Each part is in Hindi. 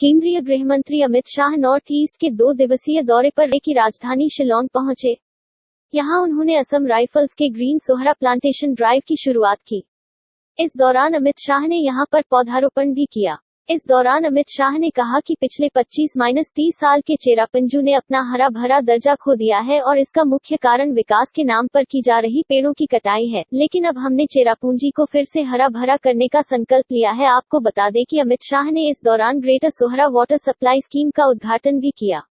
केंद्रीय गृह मंत्री अमित शाह नॉर्थ ईस्ट के 2 दिवसीय दौरे पर की राजधानी शिलोंग पहुंचे। यहां उन्होंने असम राइफल्स के ग्रीन सोहरा प्लांटेशन ड्राइव की शुरुआत की। इस दौरान अमित शाह ने यहां पर पौधारोपण भी किया। इस दौरान अमित शाह ने कहा कि पिछले 25-30 साल के चेरापूंजी ने अपना हरा भरा दर्जा खो दिया है और इसका मुख्य कारण विकास के नाम पर की जा रही पेड़ों की कटाई है, लेकिन अब हमने चेरापूंजी को फिर से हरा भरा करने का संकल्प लिया है। आपको बता दें कि अमित शाह ने इस दौरान greater Sohra water supply scheme का उद्घाटन भी किया।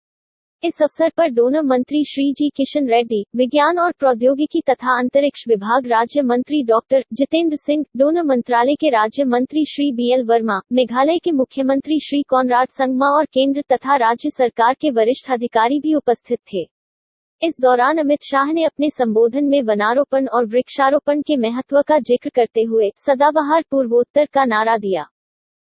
इस अवसर पर डोनर मंत्री श्री जी किशन रेड्डी, विज्ञान और प्रौद्योगिकी तथा अंतरिक्ष विभाग राज्य मंत्री डॉक्टर जितेंद्र सिंह, डोनर मंत्रालय के राज्य मंत्री श्री BL वर्मा, मेघालय के मुख्यमंत्री श्री कॉनराड संगमा और केंद्र तथा राज्य सरकार के वरिष्ठ अधिकारी भी उपस्थित थे। इस दौरान अमित शाह ने अपने संबोधन में वनारोपण और वृक्षारोपण के महत्व का जिक्र करते हुए सदाबहार पूर्वोत्तर का नारा दिया।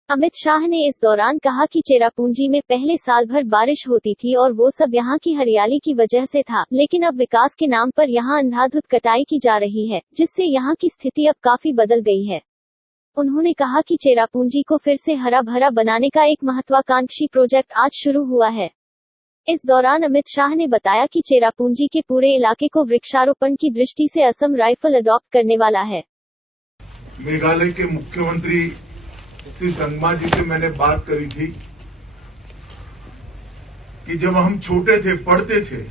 अमित शाह ने इस दौरान कहा कि चेरापूंजी में पहले साल भर बारिश होती थी और वो सब यहाँ की हरियाली की वजह से था, लेकिन अब विकास के नाम पर यहाँ अंधाधुंध कटाई की जा रही है, जिससे यहाँ की स्थिति अब काफी बदल गई है। उन्होंने कहा कि चेरापूंजी को फिर से हरा भरा बनाने का एक महत्वाकांक्षी प्रोजेक्ट आज शुरू हुआ है। इस दौरान अमित शाह ने बताया कि चेरापूंजी के पूरे इलाके को वृक्षारोपण की दृष्टि से असम राइफल अडॉप्ट करने वाला है। मेघालय के मुख्यमंत्री श्री संगमा जी से मैंने बात करी थी कि जब हम छोटे थे, पढ़ते थे,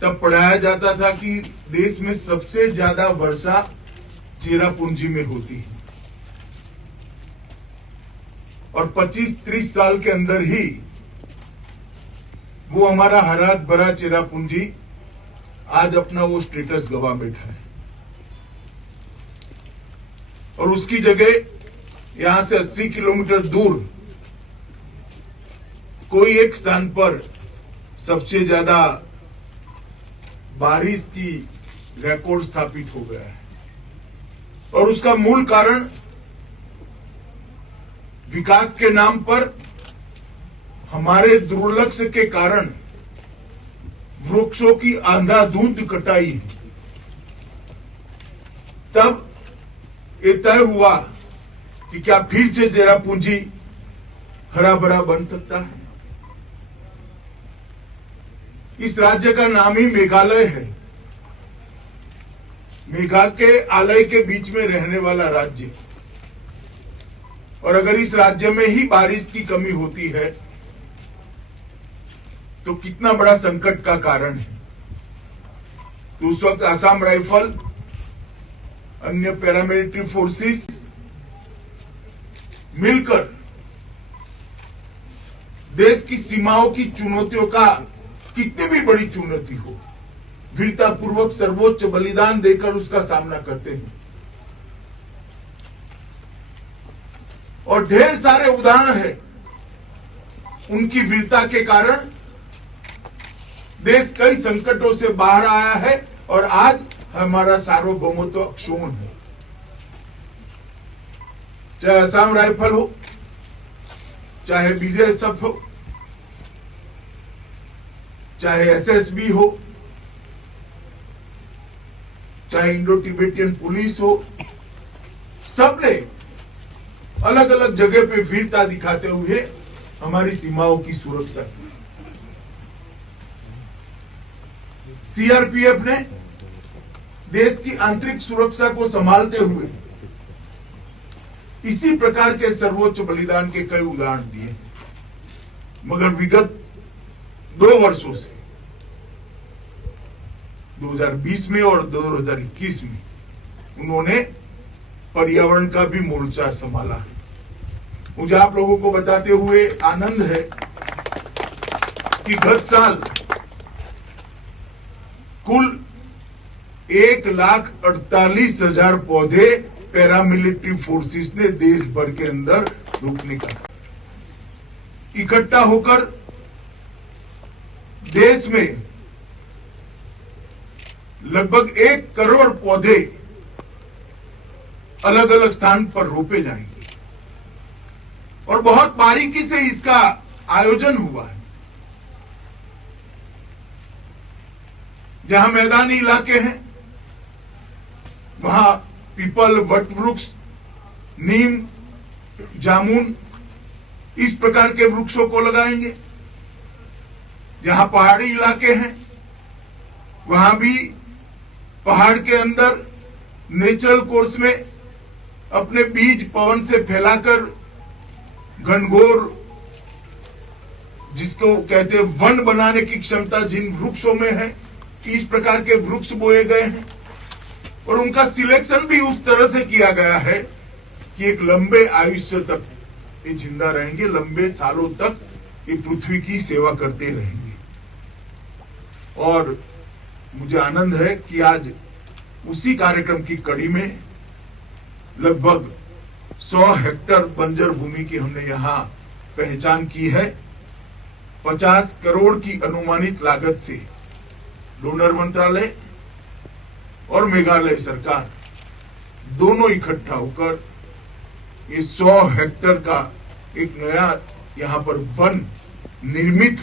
तब पढ़ाया जाता था कि देश में सबसे ज्यादा वर्षा चेरापूंजी में होती है और 25-30 साल के अंदर ही वो हमारा हरा भरा चेरापूंजी आज अपना वो स्टेटस गवा बैठा है और उसकी जगह यहां से 80 किलोमीटर दूर कोई एक स्थान पर सबसे ज्यादा बारिश की रिकॉर्ड स्थापित हो गया है और उसका मूल कारण विकास के नाम पर हमारे दुर्लक्ष्य के कारण वृक्षों की अंधाधुंध कटाई है। तब ये तय हुआ कि क्या फिर से चेरापूंजी हरा भरा बन सकता है। इस राज्य का नाम ही मेघालय है, मेघा के आलय के बीच में रहने वाला राज्य, और अगर इस राज्य में ही बारिश की कमी होती है तो कितना बड़ा संकट का कारण है। तो उस वक्त असम राइफल, अन्य पैरामिलिट्री फोर्सेस मिलकर देश की सीमाओं की चुनौतियों का, कितनी भी बड़ी चुनौती हो, वीरतापूर्वक सर्वोच्च बलिदान देकर उसका सामना करते हैं। और ढेर सारे उदाहरण हैं, उनकी वीरता के कारण देश कई संकटों से बाहर आया है और आज हमारा सार्वभौमत्व अक्षुण्ण है। चाहे असम राइफल हो, चाहे BSF हो, चाहे SSB हो, चाहे इंडो तिब्बतियन पुलिस हो, सबने अलग अलग जगह पे वीरता दिखाते हुए हमारी सीमाओं की सुरक्षा की। CRPF ने देश की आंतरिक सुरक्षा को संभालते हुए इसी प्रकार के सर्वोच्च बलिदान के कई उदाहरण दिए। मगर विगत 2 वर्षों से 2020 में और 2021 में उन्होंने पर्यावरण का भी मोर्चा संभाला। मुझे आप लोगों को बताते हुए आनंद है कि गत साल कुल 1,48,000 पौधे पैरामिलिट्री फोर्सेस ने देश भर के अंदर रोपने का इकट्ठा होकर देश में लगभग 1 करोड़ पौधे अलग अलग स्थान पर रोपे जाएंगे और बहुत बारीकी से इसका आयोजन हुआ है। जहां मैदानी इलाके हैं वहां पीपल, वट वृक्ष, नीम जामुन, इस प्रकार के वृक्षों को लगाएंगे। जहां पहाड़ी इलाके हैं वहां भी पहाड़ के अंदर नेचुरल कोर्स में अपने बीज पवन से फैलाकर घनघोर, जिसको कहते हैं वन बनाने की क्षमता जिन वृक्षों में है, इस प्रकार के वृक्ष बोए गए हैं और उनका सिलेक्शन भी उस तरह से किया गया है कि एक लंबे आयुष्य तक ये जिंदा रहेंगे, लंबे सालों तक ये पृथ्वी की सेवा करते रहेंगे। और मुझे आनंद है कि आज उसी कार्यक्रम की कड़ी में लगभग 100 हेक्टेयर बंजर भूमि की हमने यहाँ पहचान की है। 50 करोड़ की अनुमानित लागत से डोनर मंत्रालय और मेघालय सरकार दोनों इकट्ठा होकर ये 100 हेक्टेयर का एक नया यहाँ पर वन निर्मित